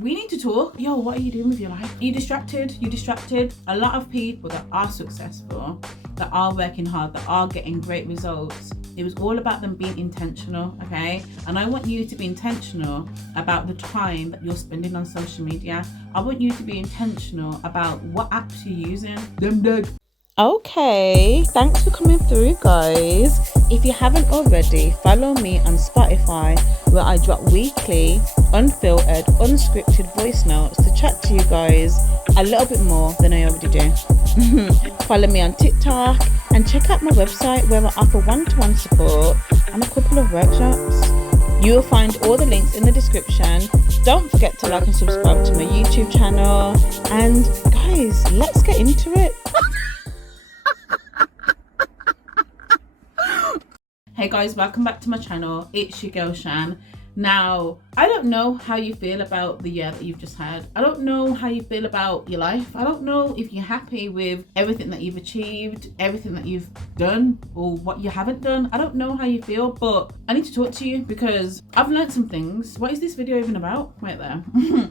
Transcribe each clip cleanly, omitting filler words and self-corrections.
we need to talk. Yo, what are you doing with your life? Are you distracted? You distracted? A lot of people that are successful, that are working hard, that are getting great results, it was all about them being intentional, okay? And I want you to be intentional about the time that you're spending on social media. I want you to be intentional about what apps you're using. Them dead. Okay, thanks for coming through, guys. If you haven't already, follow me on Spotify, where I drop weekly, unfiltered, unscripted voice notes to chat to you guys a little bit more than I already do. Follow me on TikTok and check out my website, where I offer one-to-one support and a couple of workshops. You will find all the links in the description. Don't forget to like and subscribe to my YouTube channel. And guys, let's get into it. Hey guys, welcome back to my channel. It's your girl Shan. Now, I don't know how you feel about the year that you've just had. I don't know how you feel about your life. I don't know if you're happy with everything that you've achieved, everything that you've done, or what you haven't done. I don't know how you feel, but I need to talk to you because I've learned some things. What is this video even about? Right there.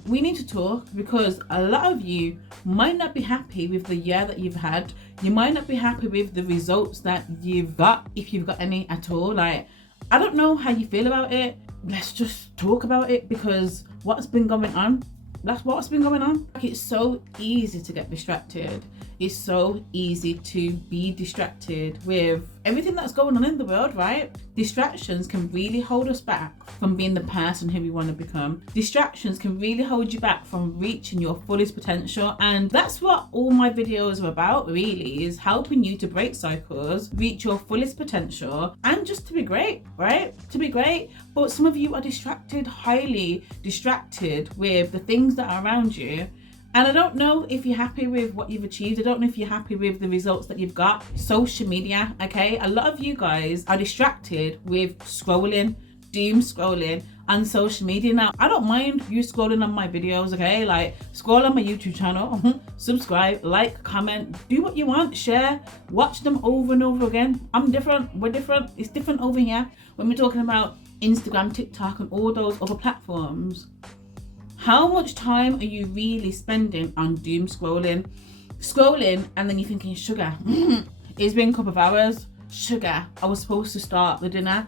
We need to talk because a lot of you might not be happy with the year that you've had. You might not be happy with the results that you've got, if you've got any at all. Like, I don't know how you feel about it. Let's just talk about it because what's been going on, that's what's been going on. It's so easy to get distracted. It's so easy to be distracted with everything that's going on in the world, right? Distractions can really hold us back from being the person who we want to become. Distractions can really hold you back from reaching your fullest potential. And that's what all my videos are about, really, is helping you to break cycles, reach your fullest potential, and just to be great, right? To be great. But some of you are distracted, highly distracted with the things that are around you. And I don't know if you're happy with what you've achieved. I don't know if you're happy with the results that you've got. Social media, okay? A lot of you guys are distracted with scrolling, doom scrolling on social media. Now, I don't mind you scrolling on my videos, okay? Like, scroll on my YouTube channel, subscribe, like, comment, do what you want, share, watch them over and over again. I'm different, we're different. It's different over here when we're talking about Instagram, TikTok, and all those other platforms. How much time are you really spending on doom scrolling? Scrolling, and then you're thinking, sugar, it's been a couple of hours. Sugar, I was supposed to start the dinner.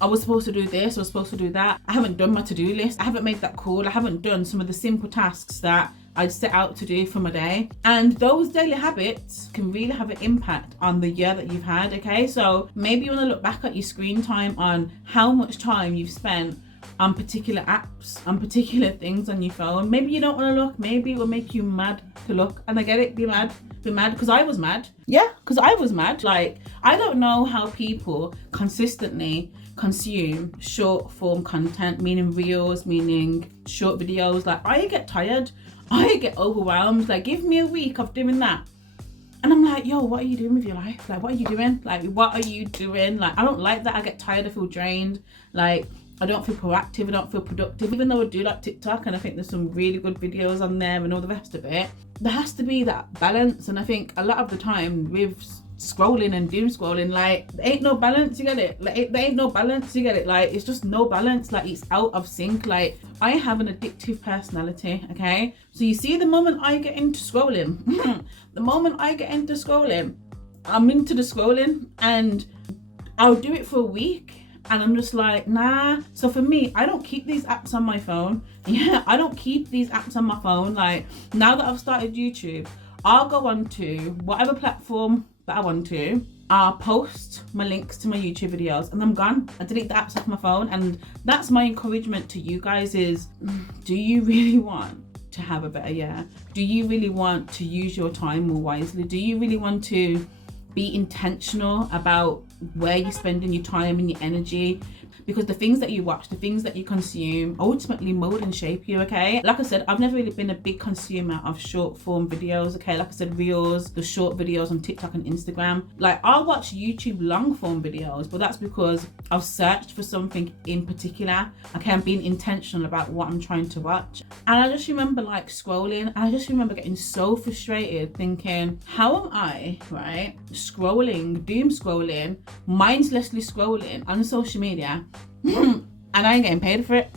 I was supposed to do this, I was supposed to do that. I haven't done my to-do list. I haven't made that call. I haven't done some of the simple tasks that I'd set out to do for my day. And those daily habits can really have an impact on the year that you've had, okay? So maybe you want to look back at your screen time on how much time you've spent on particular apps, on particular things on your phone. Maybe you don't want to look. Maybe it will make you mad to look. And I get it, be mad, because I was mad. Yeah, because I was mad. Like, I don't know how people consistently consume short form content, meaning reels, meaning short videos. Like, I get tired, I get overwhelmed. Like, give me a week of doing that and I'm like, yo, what are you doing with your life? Like, what are you doing? Like, what are you doing? Like, I don't like that. I get tired, I feel drained. Like, I don't feel proactive, I don't feel productive. Even though I do like TikTok and I think there's some really good videos on there and all the rest of it, there has to be that balance. And I think a lot of the time with scrolling and doom scrolling, like, there ain't no balance, you get it? Like, there ain't no balance, you get it? Like, it's just no balance. Like, it's out of sync. Like, I have an addictive personality, okay? So you see, the moment I get into scrolling, the moment I get into scrolling, I'm into the scrolling, and I'll do it for a week. And I'm just like, nah. So for me, I don't keep these apps on my phone. Yeah, I don't keep these apps on my phone. Like, now that I've started YouTube, I'll go on to whatever platform that I want to. I'll post my links to my YouTube videos and I'm gone. I delete the apps off my phone. And that's my encouragement to you guys is, do you really want to have a better year? Do you really want to use your time more wisely? Do you really want to be intentional about where you're spending your time and your energy? Because the things that you watch, the things that you consume ultimately mold and shape you, okay? Like I said, I've never really been a big consumer of short form videos, okay? Like I said, reels, the short videos on TikTok and Instagram. Like, I'll watch YouTube long form videos, but that's because I've searched for something in particular. Okay, I'm being intentional about what I'm trying to watch. And I just remember like scrolling, and I just remember getting so frustrated thinking, how am I, right, scrolling, doom scrolling, mindlessly scrolling on social media, and I ain't getting paid for it.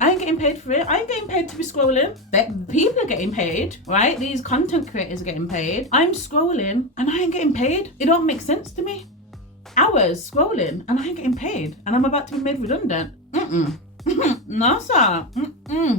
I ain't getting paid for it. I ain't getting paid to be scrolling. People are getting paid, right? These content creators are getting paid. I'm scrolling and I ain't getting paid. It don't make sense to me. Hours scrolling and I ain't getting paid, and I'm about to be made redundant. No, sir.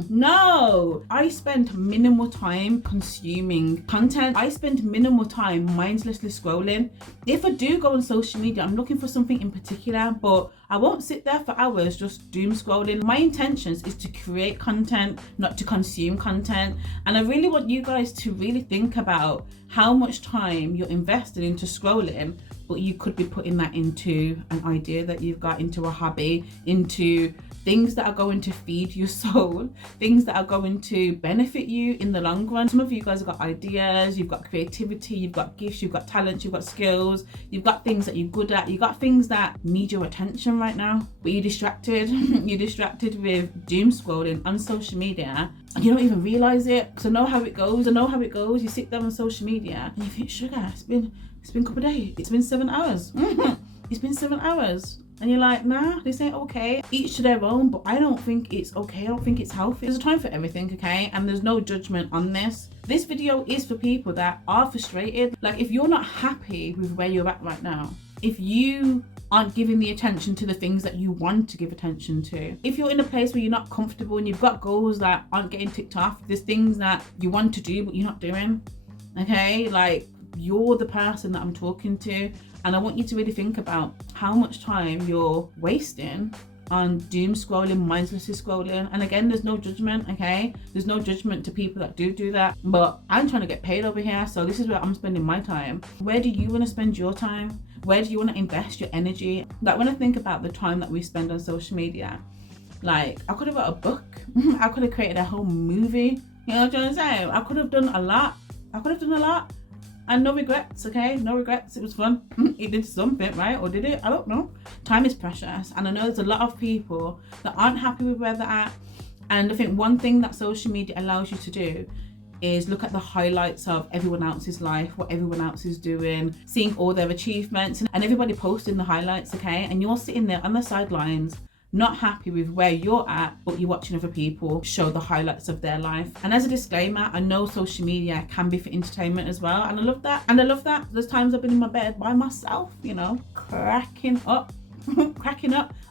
No. I spend minimal time consuming content. I spend minimal time mindlessly scrolling. If I do go on social media, I'm looking for something in particular, but I won't sit there for hours just doom scrolling. My intentions is to create content, not to consume content. And I really want you guys to really think about how much time you're invested into scrolling, but you could be putting that into an idea that you've got, into a hobby, into things that are going to feed your soul, things that are going to benefit you in the long run. Some of you guys have got ideas, you've got creativity, you've got gifts, you've got talents, you've got skills, you've got things that you're good at, you've got things that need your attention right now, but you're distracted. You're distracted with doom scrolling on social media and you don't even realize it. So know how it goes. You sit there on social media and you think, sugar, it's been a couple of days, it's been 7 hours. It's been 7 hours. And you're like, nah, this ain't okay. Each to their own, but I don't think it's okay. I don't think it's healthy. There's a time for everything, okay? And there's no judgment on this. This video is for people that are frustrated. Like, if you're not happy with where you're at right now, if you aren't giving the attention to the things that you want to give attention to, if you're in a place where you're not comfortable and you've got goals that aren't getting ticked off, there's things that you want to do but you're not doing, okay? Like, you're the person that I'm talking to. And I want you to really think about how much time you're wasting on doom scrolling, mindlessly scrolling. And again, there's no judgment, okay? There's no judgment to people that do that. But I'm trying to get paid over here, so this is where I'm spending my time. Where do you want to spend your time? Where do you want to invest your energy? Like, when I think about the time that we spend on social media, like, I could have wrote a book. I could have created a whole movie. You know what I'm trying to say? I could have done a lot. And no regrets, okay? No regrets. It was fun. It did something, right? Or did it? I don't know. Time is precious. And I know there's a lot of people that aren't happy with where they're at. And I think one thing that social media allows you to do is look at the highlights of everyone else's life, what everyone else is doing, seeing all their achievements, and everybody posting the highlights, okay? And you're sitting there on the sidelines, not happy with where you're at, but you're watching other people show the highlights of their life. And as a disclaimer, I know social media can be for entertainment as well, and I love that. There's times I've been in my bed by myself, you know, cracking up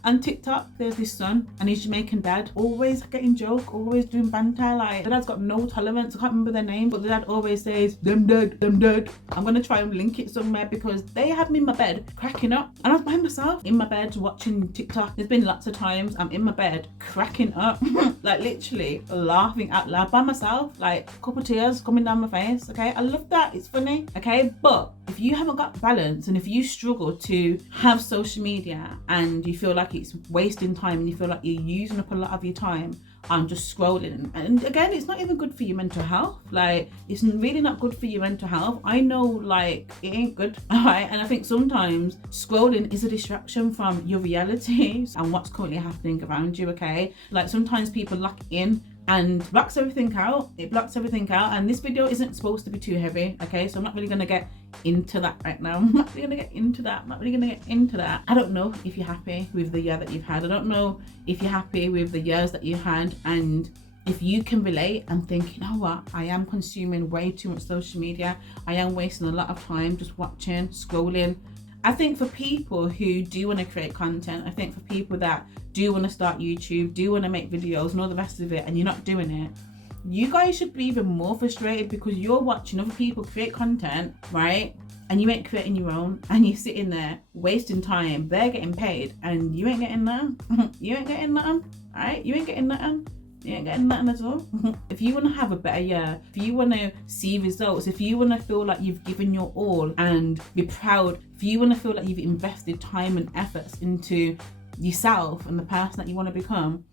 on TikTok. There's this son and his Jamaican dad, always getting joke, always doing banter. Like, the dad's got no tolerance. I can't remember their name, but the dad always says, them dead. I'm gonna try and link it somewhere because they have me in my bed cracking up, and I was by myself in my bed watching TikTok. There's been lots of times I'm in my bed cracking up, like literally laughing out loud by myself, like a couple of tears coming down my face, okay? I love that, it's funny, okay? But if you haven't got balance, and if you struggle to have social media and you feel like it's wasting time, and you feel like you're using up a lot of your time on just scrolling, and again, it's not even good for your mental health. Like, it's really not good for your mental health. I know, like, it ain't good, all right? And I think sometimes scrolling is a distraction from your reality and what's currently happening around you, okay? Like, sometimes people lock in and blocks everything out. It blocks everything out. And this video isn't supposed to be too heavy, okay? So I'm not really gonna get into that right now. I'm not really gonna get into that. I don't know if you're happy with the year that you've had. I don't know if you're happy with the years that you had, and if you can relate and think, you know what, I am consuming way too much social media. I am wasting a lot of time just watching, scrolling. I think for people who do want to create content, I think for people that do want to start YouTube, do want to make videos and all the rest of it, and you're not doing it, you guys should be even more frustrated because you're watching other people create content, right? And you ain't creating your own, and you're sitting there wasting time. They're getting paid and you ain't getting nothing. You ain't getting nothing, all right? You ain't getting nothing. You ain't getting nothing at all. If you want to have a better year, if you want to see results, if you want to feel like you've given your all and be proud, if you want to feel like you've invested time and efforts into yourself and the person that you want to become,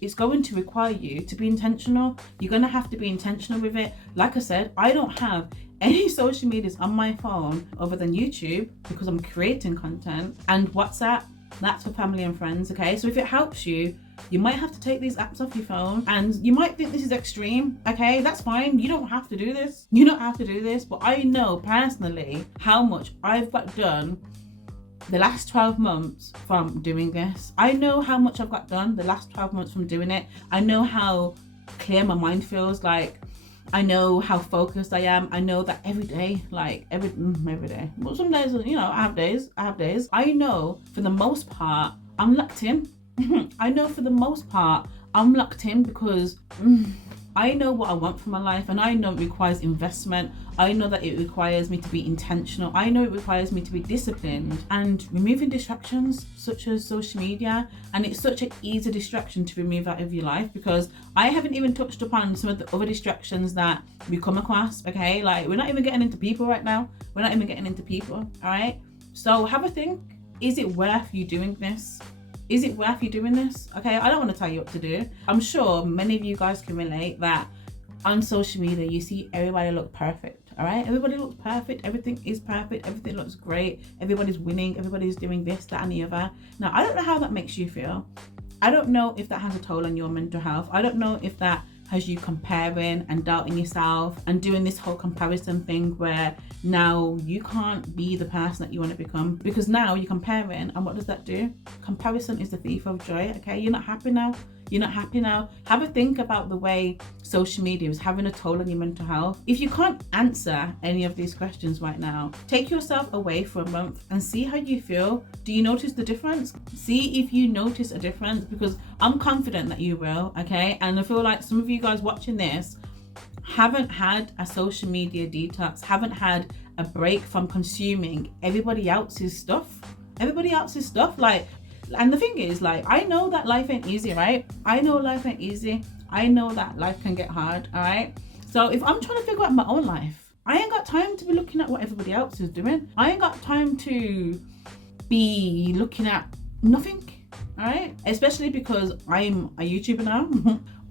it's going to require you to be intentional. You're going to have to be intentional with it. Like I said, I don't have any social medias on my phone other than YouTube because I'm creating content, and WhatsApp, that's for family and friends, okay? So if it helps you, you might have to take these apps off your phone, and you might think this is extreme, okay? That's fine. You don't have to do this. You don't have to do this, but I know personally how much I've got done the last 12 months from doing this. I know how much I've got done the last 12 months from doing it. I know how clear my mind feels. Like, I know how focused I am. I know that every day, like every day, but some days, you know, I have days. I know for the most part, I'm locked in. I know for the most part, I'm locked in because I know what I want for my life, and I know it requires investment. I know that it requires me to be intentional. I know it requires me to be disciplined and removing distractions such as social media. And it's such an easy distraction to remove out of your life, because I haven't even touched upon some of the other distractions that we come across. Okay, like we're not even getting into people right now. All right, so have a think. Is it worth you doing this? Is it worth you doing this? Okay, I don't want to tell you what to do. I'm sure many of you guys can relate that on social media, you see everybody look perfect. All right, everybody looks perfect. Everything is perfect. Everything looks great. Everybody's winning. Everybody's doing this, that, and the other. Now, I don't know how that makes you feel. I don't know if that has a toll on your mental health. I don't know if that has you comparing and doubting yourself and doing this whole comparison thing where now you can't be the person that you want to become, because now you're comparing, and what does that do? Comparison is the thief of joy. Okay, you're not happy now. Have a think about the way social media is having a toll on your mental health. If you can't answer any of these questions right now, take yourself away for a month and see how you feel. Do you notice the difference? See if you notice a difference, because I'm confident that you will. Okay, and I feel like some of you guys watching this haven't had a social media detox, haven't had a break from consuming everybody else's stuff. Like, and the thing is, like, I know that life ain't easy, right? I know life ain't easy. I know that life can get hard, all right? So if I'm trying to figure out my own life, I ain't got time to be looking at what everybody else is doing. I ain't got time to be looking at nothing, all right? Especially because I'm a YouTuber now.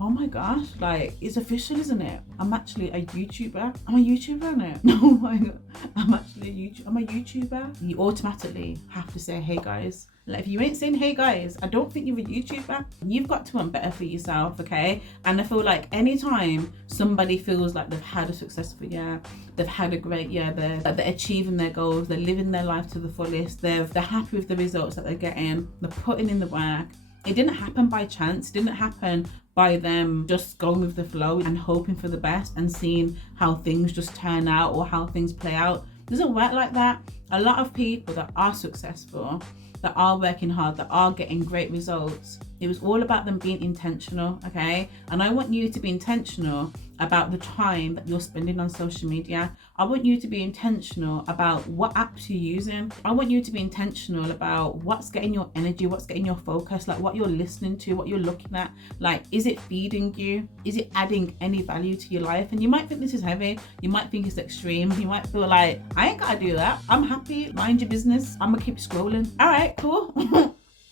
Oh my gosh, like, it's official, isn't it? I'm actually a YouTuber. I'm a YouTuber, isn't it? No, my God. I'm a YouTuber. You automatically have to say, hey guys. Like, if you ain't saying hey guys, I don't think you're a YouTuber. You've got to want better for yourself, okay? And I feel like anytime somebody feels like they've had a successful year, they've had a great year, they're achieving their goals, they're living their life to the fullest, they're happy with the results that they're getting, they're putting in the work. It didn't happen by chance. It didn't happen by them just going with the flow and hoping for the best and seeing how things just turn out or how things play out. It doesn't work like that. A lot of people that are successful, that are working hard, that are getting great results, it was all about them being intentional, okay? And I want you to be intentional about the time that you're spending on social media. I want you to be intentional about what apps you're using. I want you to be intentional about what's getting your energy, what's getting your focus, like what you're listening to, what you're looking at. Like, is it feeding you? Is it adding any value to your life? And you might think this is heavy. You might think it's extreme. You might feel like, I ain't gotta do that. I'm happy, mind your business. I'm gonna keep scrolling. All right, cool.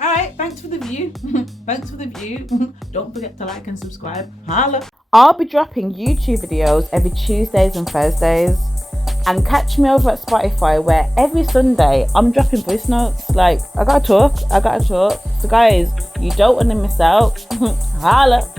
All right, thanks for the view. Don't forget to like and subscribe. Holla. I'll be dropping YouTube videos every Tuesdays and Thursdays. And catch me over at Spotify, where every Sunday I'm dropping voice notes. Like, I gotta talk. So guys, you don't want to miss out. Holla.